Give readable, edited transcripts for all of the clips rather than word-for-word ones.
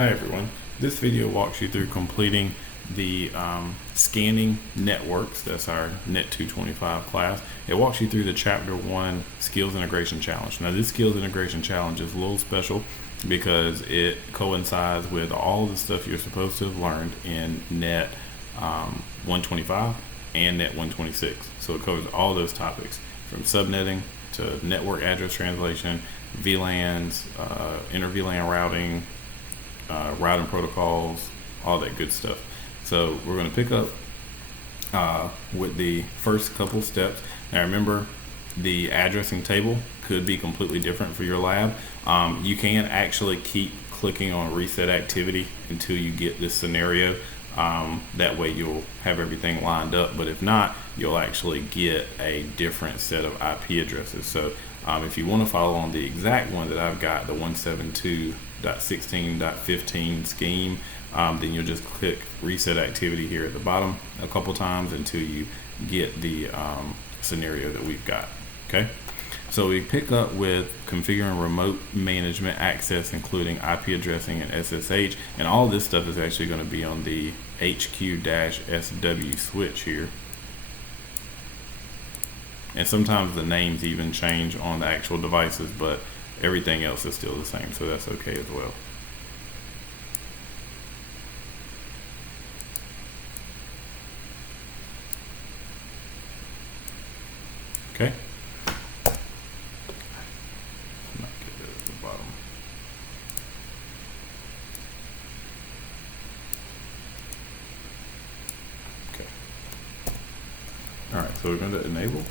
Hi everyone, this video walks you through completing the Scaling Networks, that's our Net 225 class. It walks you through the Chapter 1 Skills Integration Challenge. Now this Skills Integration Challenge is a little special because it coincides with all the stuff you're supposed to have learned in Net 125 and Net 126. So it covers all those topics from subnetting to network address translation, VLANs, inter-VLAN routing, routing protocols, all that good stuff. So we're going to pick up with the first couple steps. Now remember, the addressing table could be completely different for your lab. You can actually keep clicking on reset activity until you get this scenario. That way you'll have everything lined up, but if not, you'll actually get a different set of IP addresses. So if you want to follow on the exact one that I've got, the 172.16.15 scheme, then you'll just click reset activity here at the bottom a couple times until you get the scenario that we've got. Okay, so we pick up with configuring remote management access, including IP addressing and SSH, and all this stuff is actually going to be on the HQ-SW switch here. And sometimes the names even change on the actual devices, but everything else is still the same, so that's okay as well. Okay. Not get that at the bottom. Okay. All right, so we're going to enable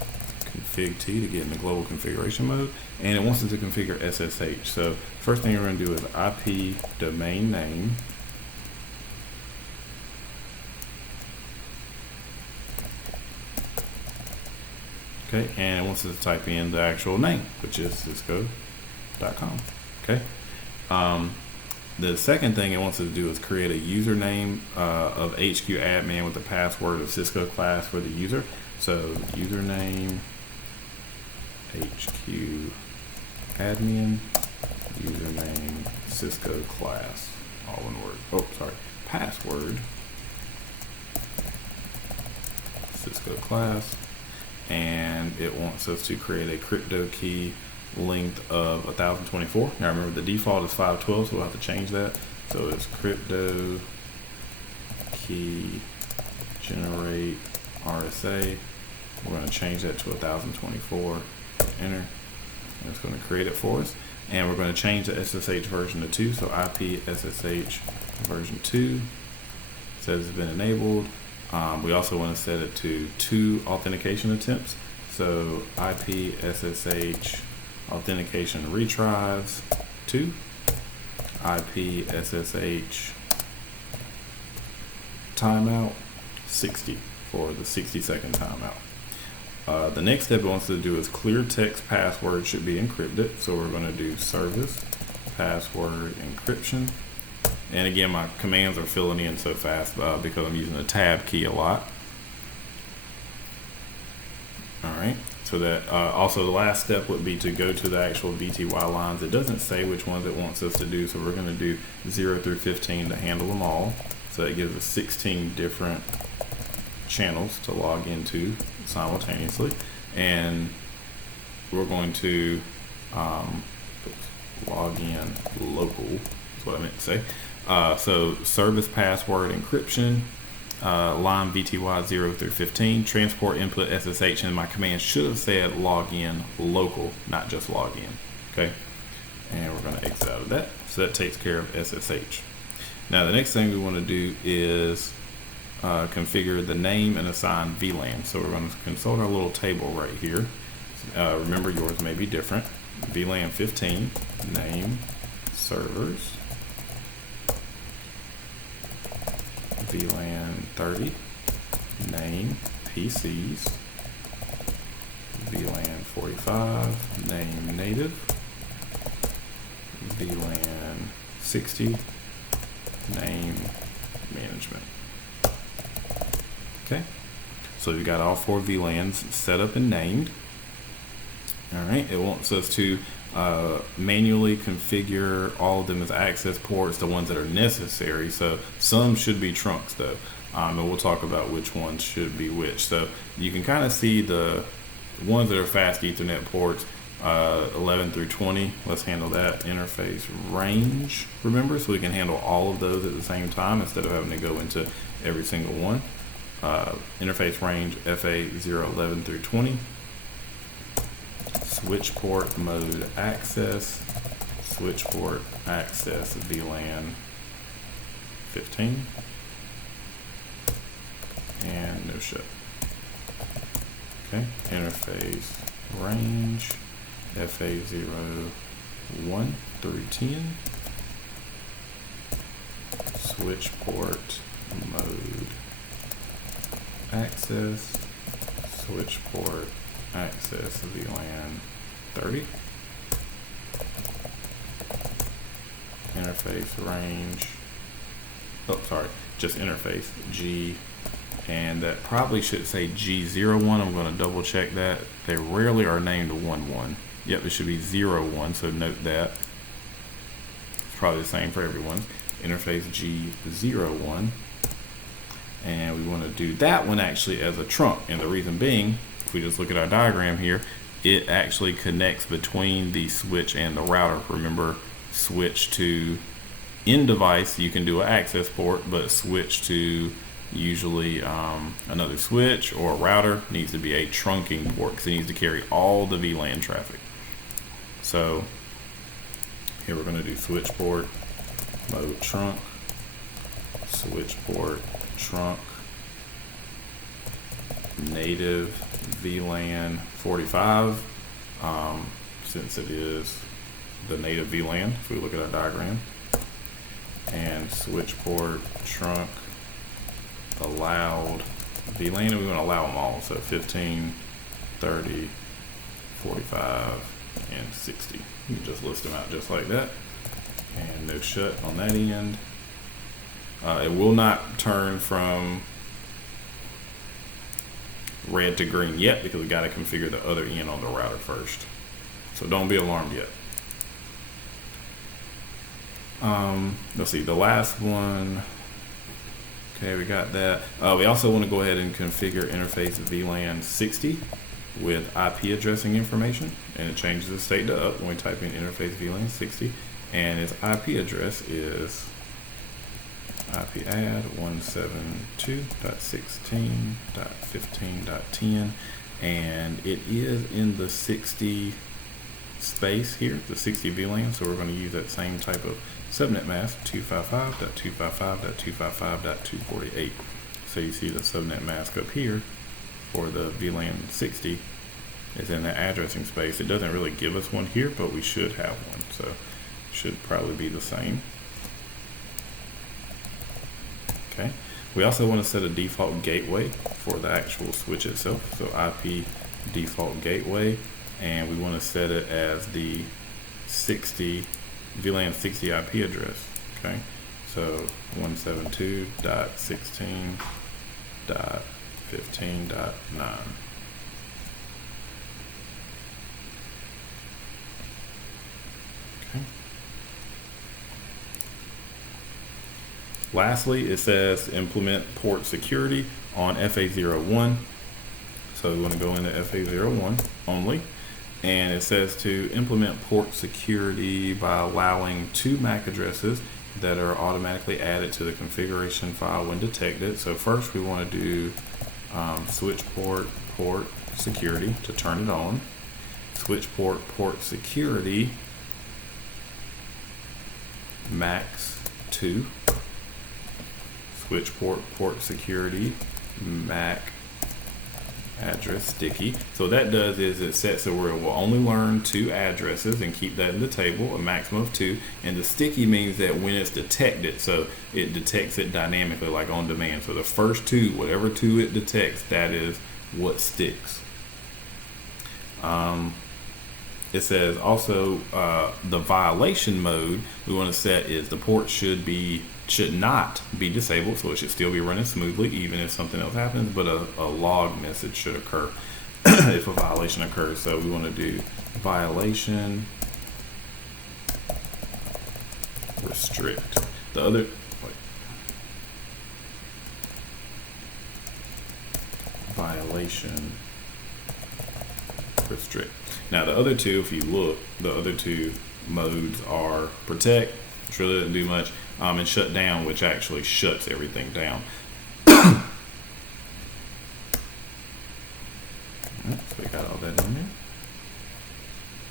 config T to get in the global configuration mode, and it wants us to configure SSH. So first thing we're going to do is IP domain name, okay, and it wants us to type in the actual name, which is cisco.com. Okay. The second thing it wants us to do is create a username of HQ admin with the password of Cisco class for the user. So username HQ admin, username Cisco class, all one word. Oh, sorry. Password Cisco class, and it wants us to create a crypto key length of 1024. Now remember, the default is 512, so we'll have to change that. So it's crypto key generate RSA. We're going to change that to 1024. Enter, and it's going to create it for us, and we're going to change the SSH version to 2, so IP SSH version 2 says it's been enabled. We also want to set it to 2 authentication attempts, so IP SSH authentication retries 2, IP SSH timeout 60 for the 60-second timeout. The next step it wants to do is clear text password should be encrypted. So we're going to do service password encryption. And again, my commands are filling in so fast because I'm using the tab key a lot. All right. So that also the last step would be to go to the actual VTY lines. It doesn't say which ones it wants us to do. So we're going to do 0 through 15 to handle them all. So it gives us 16 different channels to log into simultaneously, and we're going to log in local is what I meant to say. So service password encryption, line VTY 0 through 15, transport input SSH, and my command should have said log in local, not just log in. Okay, and we're going to exit out of that. So that takes care of SSH. Now the next thing we want to do is configure the name and assign VLAN. So we're going to consult our little table right here. Remember, yours may be different. VLAN 15, name servers. VLAN 30, name PCs. VLAN 45, name native. VLAN 60, name management. Okay, so we've got all 4 VLANs set up and named. All right, it wants us to manually configure all of them as access ports, the ones that are necessary. So some should be trunks though, and we'll talk about which ones should be which. So you can kind of see the ones that are fast Ethernet ports, 11 through 20. Let's handle that. Interface range, remember, so we can handle all of those at the same time instead of having to go into every single one. Interface range FA011 through 20. Switch port mode access, switch port access VLAN 15, and no shut. Okay, interface range FA01 through 10, switch port mode access, switch port access VLAN 30, interface range, just interface G, and that probably should say G01. I'm going to double check that. They rarely are named 11. Yep, it should be 01, so note that. It's probably the same for everyone. Interface G01, and we want to do that one actually as a trunk, and the reason being, if we just look at our diagram here, it actually connects between the switch and the router. Remember, switch to in device, you can do an access port, but switch to usually another switch or a router needs to be a trunking port because it needs to carry all the VLAN traffic. So here we're going to do switch port mode trunk, switch port trunk, native VLAN 45, since it is the native VLAN, if we look at our diagram, and switch port trunk allowed VLAN, and we want to allow them all, so 15, 30, 45, and 60. You can just list them out just like that, and no shut on that end. It will not turn from red to green yet because we got to configure the other end on the router first. So don't be alarmed yet. Let's see, the last one. Okay, we got that. We also want to go ahead and configure interface VLAN 60 with IP addressing information, and it changes the state to up when we type in interface VLAN 60, and its IP address is IP add 172.16.15.10, and it is in the 60 space here, the 60 VLAN, so we're going to use that same type of subnet mask, 255.255.255.248. So you see the subnet mask up here for the VLAN 60 is in the addressing space. It doesn't really give us one here, but we should have one, so should probably be the same. Okay. We also want to set a default gateway for the actual switch itself, so IP default gateway, and we want to set it as the 60 VLAN 60 IP address. Okay, so 172.16.15.9. Okay. Lastly, it says implement port security on FA01. So we want to go into FA01 only. And it says to implement port security by allowing 2 MAC addresses that are automatically added to the configuration file when detected. So first we want to do switch port security to turn it on. Switch port security max 2. Switch port security MAC address sticky. So what that does is it sets it where it will only learn 2 addresses and keep that in the table, a maximum of 2. And the sticky means that when it's detected, so it detects it dynamically, like on demand. So the first 2, whatever 2 it detects, that is what sticks. It says also the violation mode we want to set is the port should not be disabled, so it should still be running smoothly even if something else happens, but a log message should occur if a violation occurs. So we want to do violation restrict. The other, violation restrict. Now the other two, if you look, the other two modes are protect, which really doesn't do much, and shut down, which actually shuts everything down. Alright, so we got all that in there.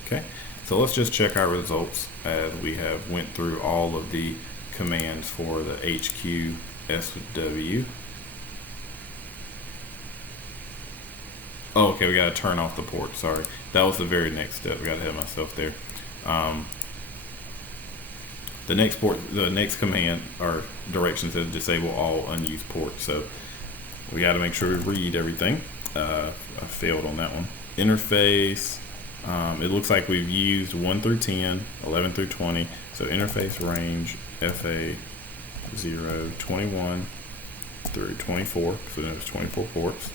Okay, so let's just check our results as we have went through all of the commands for the HQ SW. Oh, okay, we got to turn off the port. Sorry, that was the very next step. I got to have myself there. The next command or direction says disable all unused ports. So we got to make sure we read everything. I failed on that one. Interface. It looks like we've used 1 through 10, 11 through 20. So interface range FA 0, 21 through 24. So there's 24 ports.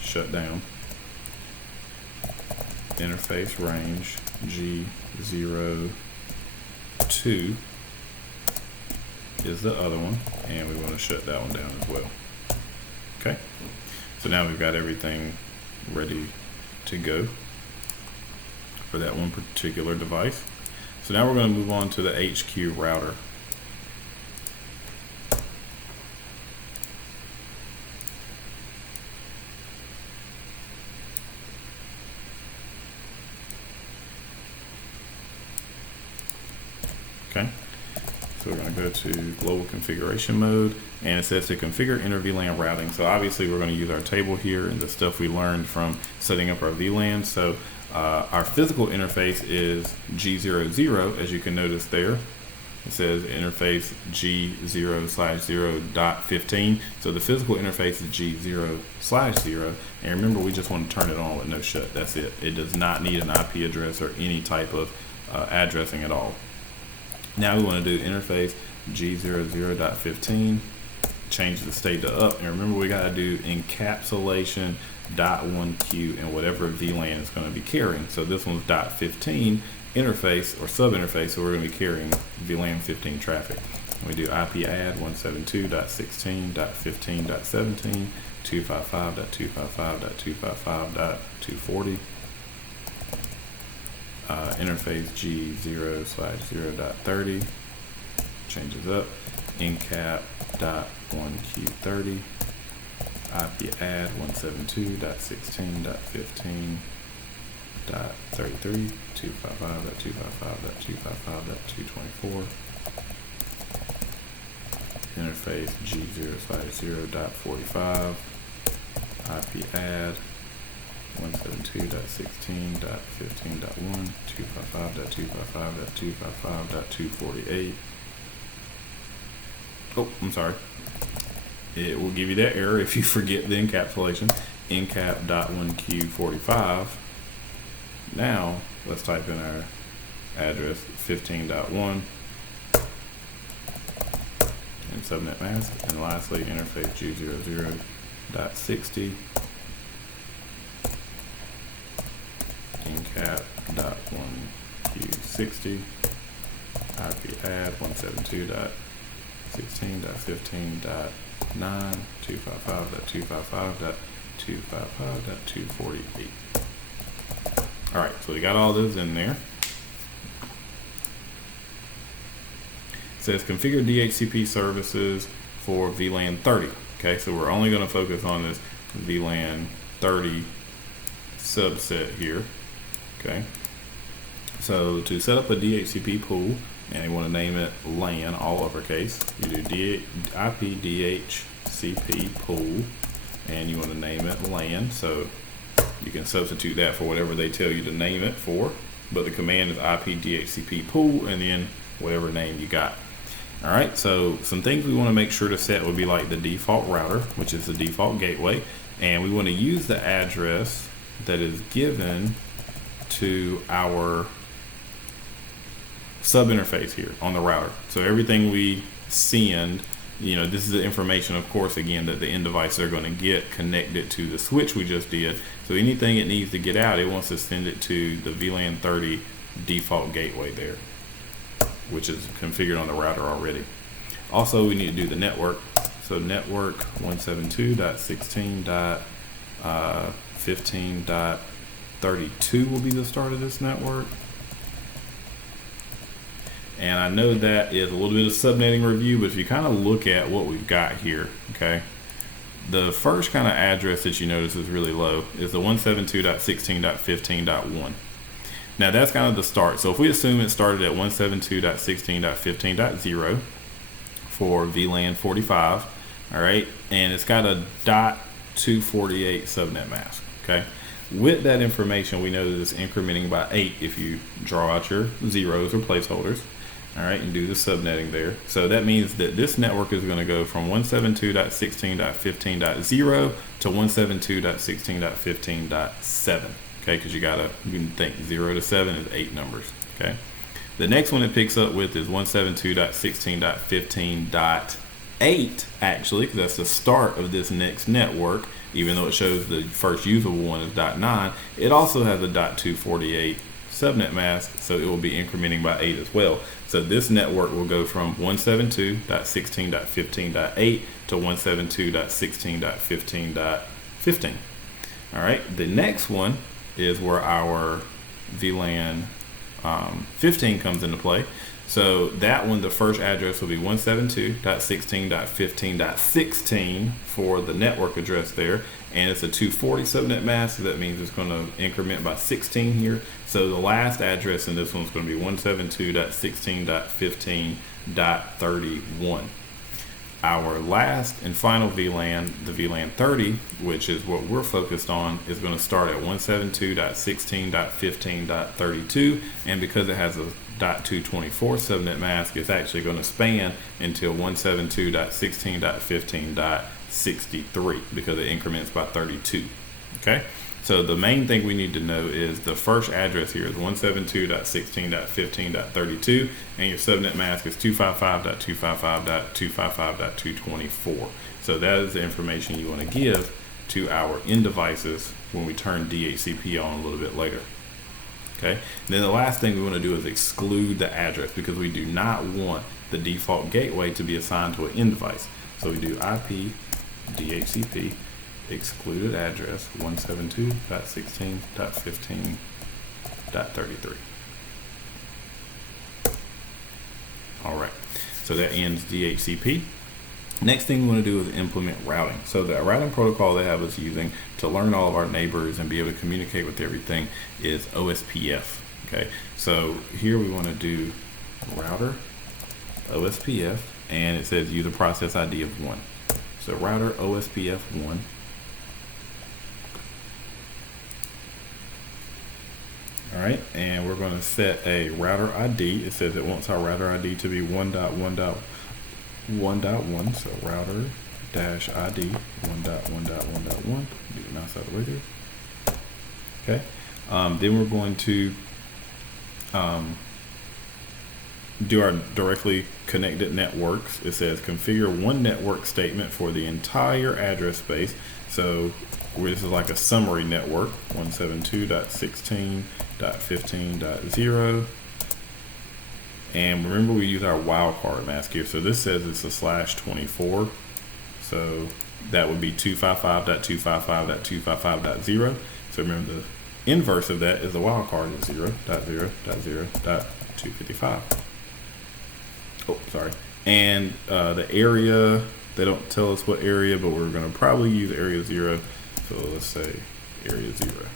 Shut down. Interface range G02 is the other one, and we want to shut that one down as well. Okay, so now we've got everything ready to go for that one particular device. So now we're going to move on to the HQ router. Okay, so we're going to go to global configuration mode, and it says to configure inter VLAN routing. So obviously we're going to use our table here and the stuff we learned from setting up our VLAN. So our physical interface is G00, as you can notice there. It says interface G0/0.15. So the physical interface is G0/0. And remember, we just want to turn it on with no shut. That's it. It does not need an IP address or any type of addressing at all. Now we want to do interface G00.15, change the state to up, and remember we got to do encapsulation .1Q and whatever VLAN is going to be carrying. So this one's .15 interface or sub interface, so we're going to be carrying VLAN 15 traffic. We do IP add 172.16.15.17 255.255.255.240. Interface G0/0.30 changes up. Encap.1Q30. IP add 172.16.15.33 255.255.255.224. Interface G0/0.45. IP add 172.16.15.1 255.255.255.248. Oh, I'm sorry. It will give you that error if you forget the encapsulation. Encap.1Q45. Now let's type in our address 15.1 and subnet mask, and lastly interface G00.60. Encap.1Q60. IP add 172.16.15.9 255.255.255.248. All right, so we got all those in there. It says configure DHCP services for VLAN 30. Okay, so we're only going to focus on this VLAN 30 subset here. Okay, so to set up a DHCP pool, and you want to name it LAN, all uppercase, you do IP DHCP pool, and you want to name it LAN. So you can substitute that for whatever they tell you to name it for, but the command is IP DHCP pool, and then whatever name you got. All right, so some things we want to make sure to set would be like the default router, which is the default gateway, and we want to use the address that is given to our sub interface here on the router. So everything we send, you know, this is the information, of course, again, that the end devices are going to get connected to the switch we just did. So anything it needs to get out, it wants to send it to the VLAN 30 default gateway there. which is configured on the router already. Also, we need to do the network. So network 172.16.15.32 will be the start of this network. And I know that is a little bit of subnetting review, but if you kind of look at what we've got here, okay, the first kind of address that you notice is really low is the 172.16.15.1. Now that's kind of the start. So if we assume it started at 172.16.15.0 for VLAN 45, all right, and it's got a .248 subnet mask, okay. With that information, we know that it's incrementing by 8 if you draw out your zeros or placeholders, all right, and do the subnetting there. So that means that this network is going to go from 172.16.15.0 to 172.16.15.7, okay, because you can think 0 to 7 is 8 numbers, okay. The next one it picks up with is 172.16.15.8, actually, because that's the start of this next network. Even though it shows the first usable one is .9, it also has a .248 subnet mask, so it will be incrementing by 8 as well. So this network will go from 172.16.15.8 to 172.16.15.15. All right, the next one is where our VLAN 15 comes into play. So that one, the first address will be 172.16.15.16 for the network address there. And it's a 240 subnet mask, so that means it's going to increment by 16 here. So the last address in this one is going to be 172.16.15.31. Our last and final VLAN, the VLAN 30, which is what we're focused on, is going to start at 172.16.15.32. And because it has a .224 subnet mask, it's actually going to span until 172.16.15.63 because it increments by 32. Okay, so the main thing we need to know is the first address here is 172.16.15.32, and your subnet mask is 255.255.255.224. So that is the information you want to give to our end devices when we turn DHCP on a little bit later. Okay, and then the last thing we want to do is exclude the address because we do not want the default gateway to be assigned to an end device. So we do IP DHCP excluded address 172.16.15.33. All right, so that ends DHCP. Next thing we want to do is implement routing. So the routing protocol they have us using to learn all of our neighbors and be able to communicate with everything is OSPF. Okay, so here we want to do router OSPF, and it says use a process ID of 1. So router OSPF 1. All right, and we're going to set a router ID. It says it wants our router ID to be 1.1.1, so router dash ID 1.1.1.1. Get the mouse out of the way here. Okay, then we're going to do our directly connected networks. It says configure one network statement for the entire address space. So this is like a summary network, 172.16.15.0. And remember, we use our wildcard mask here. So this says it's a /24. So that would be 255.255.255.0. So remember, the inverse of that is the wildcard is 0.0.0.255. Oh, sorry. And the area, they don't tell us what area, but we're going to probably use area 0. So let's say area 0.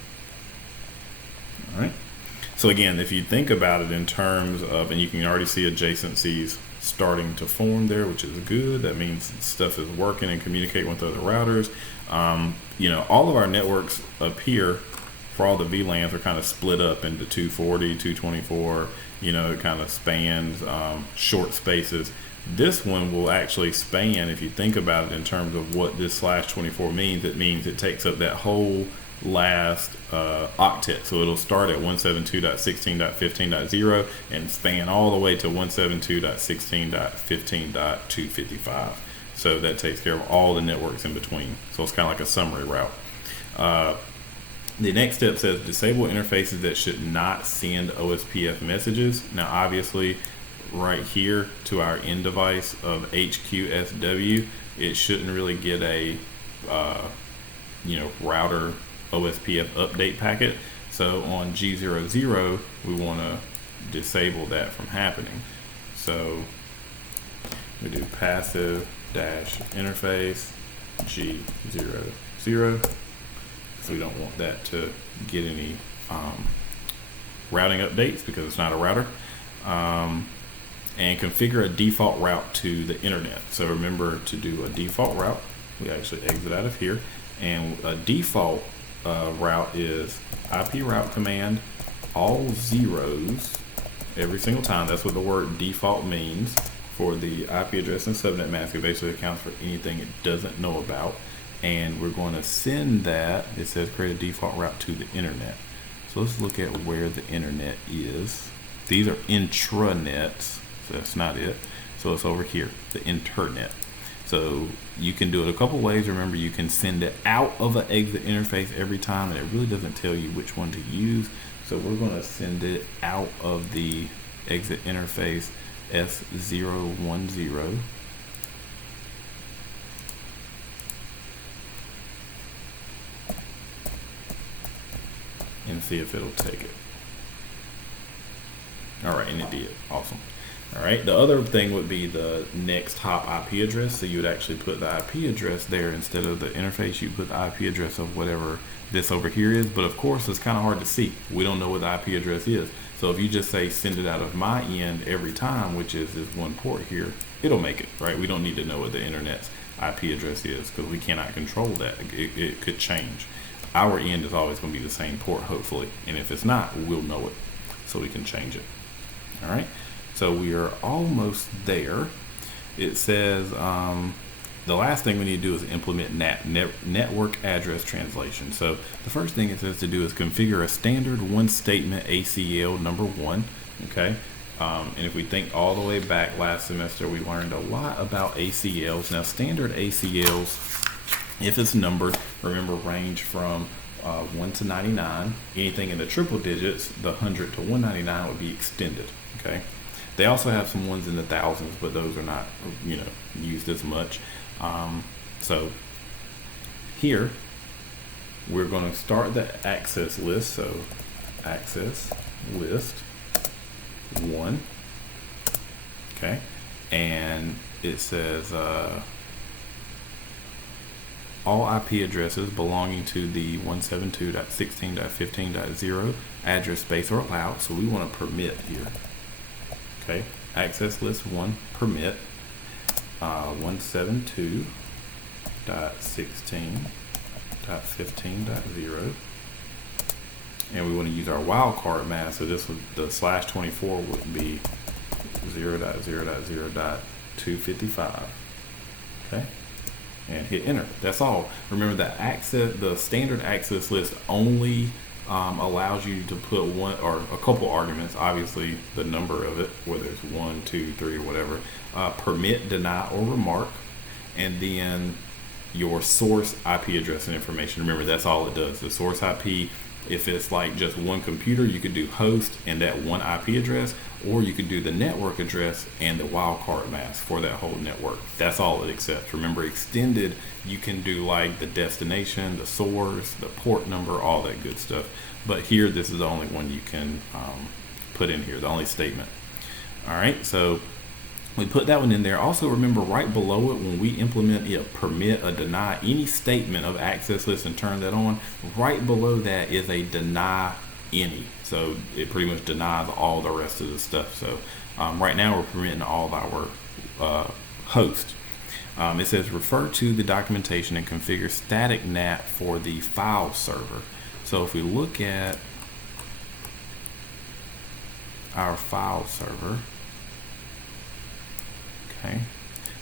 All right. So again, if you think about it in terms of, and you can already see adjacencies starting to form there, which is good. That means stuff is working and communicating with other routers. You know, all of our networks up here for all the VLANs are kind of split up into 240, 224. You know, it kind of spans short spaces. This one will actually span, if you think about it in terms of what this /24 means, it means it takes up that whole last octet. So it'll start at 172.16.15.0 and span all the way to 172.16.15.255. So that takes care of all the networks in between. So it's kind of like a summary route. The next step says disable interfaces that should not send OSPF messages. Now obviously right here to our end device of HQSW, it shouldn't really get a router OSPF update packet. So on G00, we want to disable that from happening. So we do passive dash interface G00, because we don't want that to get any routing updates because it's not a router. And configure a default route to the internet. So remember to do a default route. We actually exit out of here, and a default route is IP route command, all zeros every single time. That's what the word default means for the IP address and subnet mask. It basically accounts for anything it doesn't know about. And we're going to send that, it says create a default route to the internet. So let's look at where the internet is. These are intranets, so that's not it. So it's over here, the internet. So you can do it a couple ways. Remember, you can send it out of an exit interface every time, and it really doesn't tell you which one to use. So we're going to send it out of the exit interface S010. And see if it'll take it. All right, and it did. Awesome. All right, the other thing would be the next hop IP address. So you would actually put the IP address there instead of the interface. You put the IP address of whatever this over here is, but of course it's kind of hard to see. We don't know what the IP address is. So if you just say send it out of my end every time, which is this one port here, it'll make it, right? We don't need to know what the internet's IP address is because we cannot control that. It could change. Our end is always going to be the same port, hopefully, and if it's not, we'll know it, so we can change it. All right, so we are almost there. It says the last thing we need to do is implement network address translation. So the first thing it says to do is configure a standard one statement ACL number 1. Okay, and if we think all the way back last semester, we learned a lot about ACLs. Now, standard ACLs, if it's numbered, remember, range from 1 to 99. Anything in the triple digits, the 100 to 199 would be extended. Okay, they also have some ones in the thousands, but those are not, used as much. So here we're going to start the access list. So access list 1. Okay, and it says all IP addresses belonging to the 172.16.15.0 address space are allowed. So we want to permit here. Okay, access list 1 permit 172.16.15.0, and we want to use our wildcard mask. So this would, the /24 would be 0.0.0.255. Okay, and hit enter. That's all. Remember that the standard access list only allows you to put one or a couple arguments, obviously the number of it, whether it's 1, 2, 3, or whatever, permit, deny, or remark, and then your source IP address and information. Remember, that's all it does. The source IP, if it's like just one computer, you could do host and that one IP address, or you could do the network address and the wildcard mask for that whole network. That's all it accepts. Remember, extended, you can do like the destination, the source, the port number, all that good stuff. But here, this is the only one you can put in here, the only statement. All right, so we put that one in there. Also, remember, right below it, when we implement a permit, a deny, any statement of access list and turn that on, right below that is a deny any. So it pretty much denies all the rest of the stuff. So right now we're permitting all of our hosts. It says refer to the documentation and configure static NAT for the file server. So if we look at our file server, okay,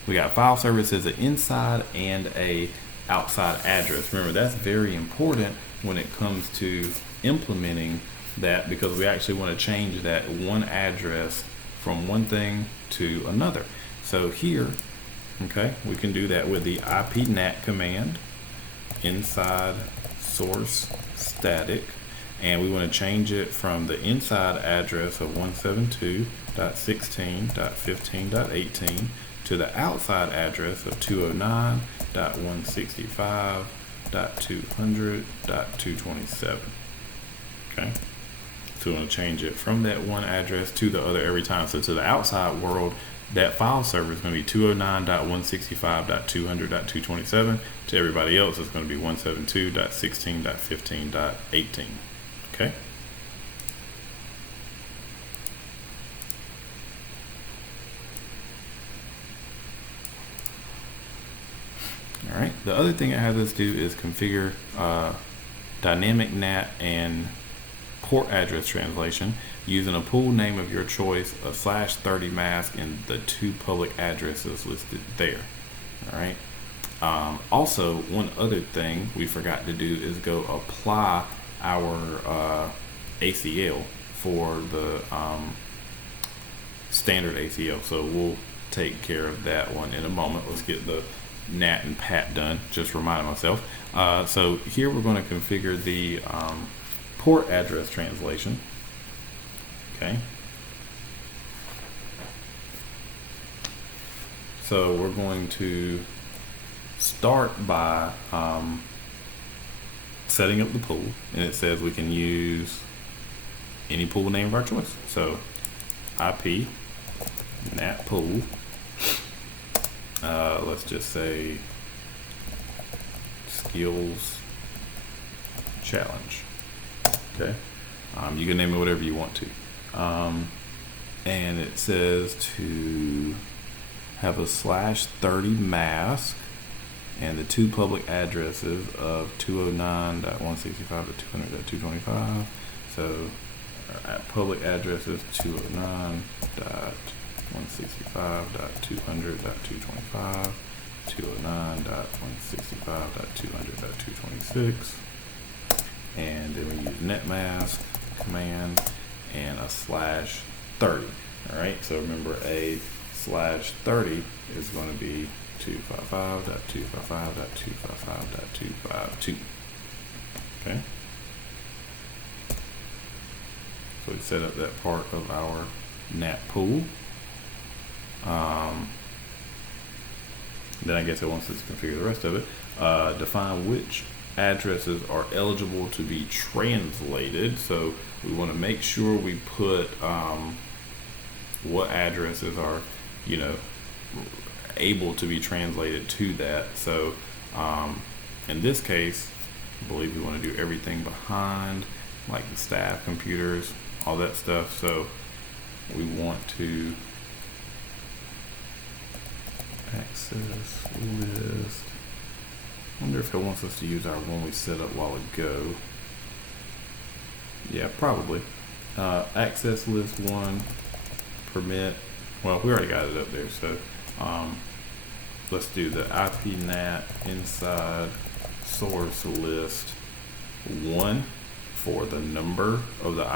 we got file server. It says an inside and a outside address. Remember, that's very important when it comes to implementing that, because we actually want to change that one address from one thing to another. So here, okay, we can do that with the ipnat command, inside source static, and we want to change it from the inside address of 172.16.15.18 to the outside address of 209.165.200.227. Okay, so we want to change it from that one address to the other every time. So to the outside world, that file server is going to be 209.165.200.227. To everybody else, it's going to be 172.16.15.18. Okay. All right. The other thing it has us do is configure dynamic NAT and port address translation using a pool name of your choice, a /30 mask, and the 2 public addresses listed there. All right. Also, one other thing we forgot to do is go apply our ACL for the standard ACL. So we'll take care of that one in a moment. Let's get the NAT and PAT done. Just reminding myself. So here we're going to configure the port address translation. Okay. So we're going to start by setting up the pool, and it says we can use any pool name of our choice. So IP NAT pool. Let's just say skills challenge. Okay. You can name it whatever you want to. And it says to have a /30 mask and the 2 public addresses of 209.165.200.225. So our public address is 209.165.200.225, 209.165.200.226, and then we use netmask command and a /30. All right, so remember a /30 is going to be 255.255.255.252. Okay. So we set up that part of our NAT pool. Then I guess it wants us to configure the rest of it. Define which addresses are eligible to be translated. So we want to make sure we put what addresses are, able to be translated to that. So in this case, I believe we want to do everything behind, like the staff computers, all that stuff. So we want to access list. I wonder if it wants us to use our one we set up a while ago. Yeah, probably. Access list 1 permit. Well, we already got it up there, so let's do the IP NAT inside source list 1 for the number of the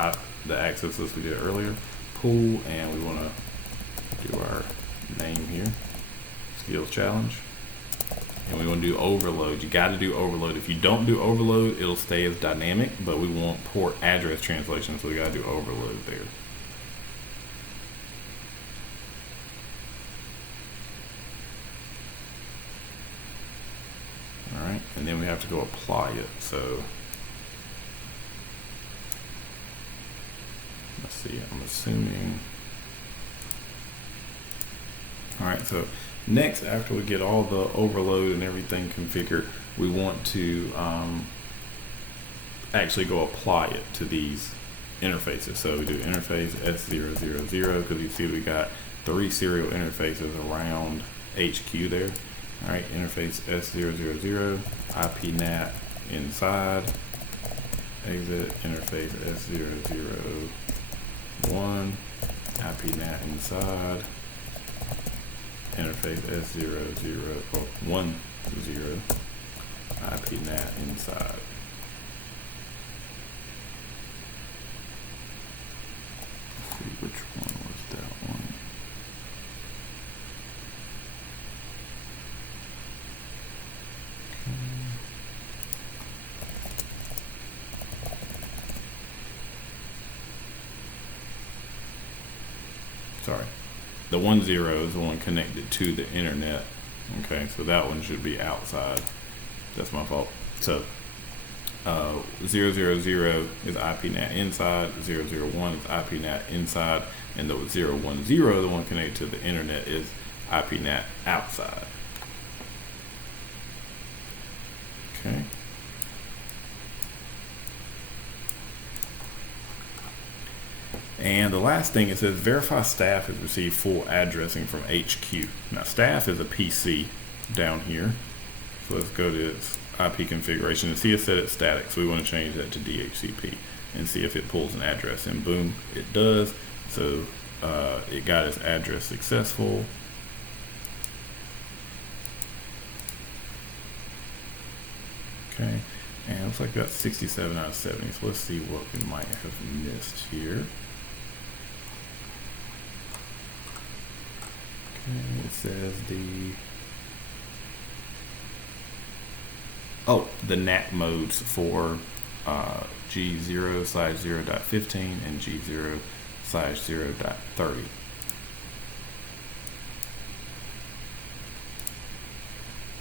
access list we did earlier. Pool, and we want to do our name here, skills challenge, and we want to do overload. You got to do overload. If you don't do overload, it'll stay as dynamic, but we want port address translation, so we got to do overload there. All right, and then we have to go apply it. So let's see, I'm assuming. All right, so next, after we get all the overload and everything configured, we want to actually go apply it to these interfaces. So we do interface S000, because you see we got 3 serial interfaces around HQ there. All right, interface S000, IP NAT inside, exit, interface S001, IP NAT inside, interface S001, IP NAT inside. Let's see, which one was that one? sorry, the 10 is the one connected to the internet. Okay, so that one should be outside. That's my fault. So 000 is IPNAT inside, 001 is IPNAT inside, and the 010, the one connected to the internet, is IPNAT outside. Okay. And the last thing, it says verify staff has received full addressing from HQ. Now staff is a PC down here. So let's go to its IP configuration and see it set it static. So we want to change that to DHCP and see if it pulls an address, and boom, it does. So it got its address successful. Okay, and it looks like we got 67 out of 70. So let's see what we might have missed here. Okay, it says the NAT modes for G0/0.15 and G0/0.30.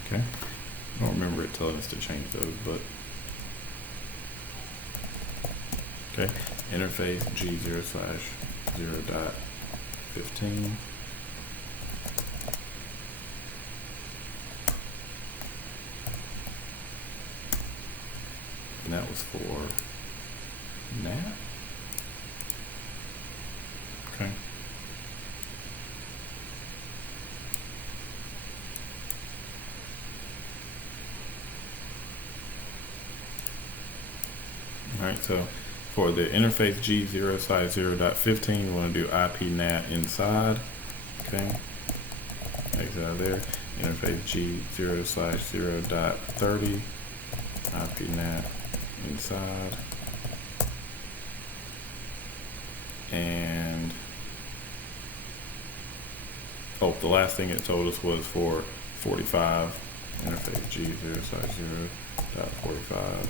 Okay, I don't remember it telling us to change those, but okay, interface G0/0.15. And that was for NAT. Okay. All right, so for the interface G0/0.15, we want to do IPNAT inside. Okay, exit out of there. Interface G0/0.30, IPNAT inside. And the last thing it told us was for 45, interface G0/0.45.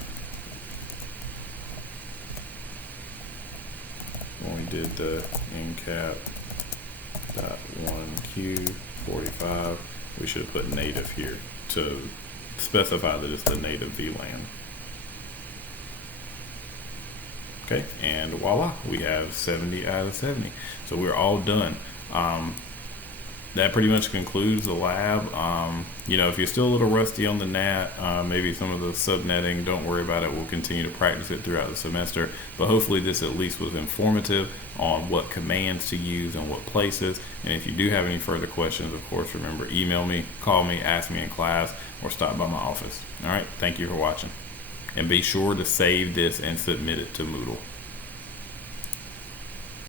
When we did the incap.1q 45, we should have put native here to specify that it's the native VLAN. Okay, and voila, we have 70 out of 70. So we're all done. That pretty much concludes the lab. You know, if you're still a little rusty on the NAT, maybe some of the subnetting, don't worry about it. We'll continue to practice it throughout the semester. But hopefully this at least was informative on what commands to use and what places. And if you do have any further questions, of course, remember, email me, call me, ask me in class, or stop by my office. All right, thank you for watching. And be sure to save this and submit it to Moodle.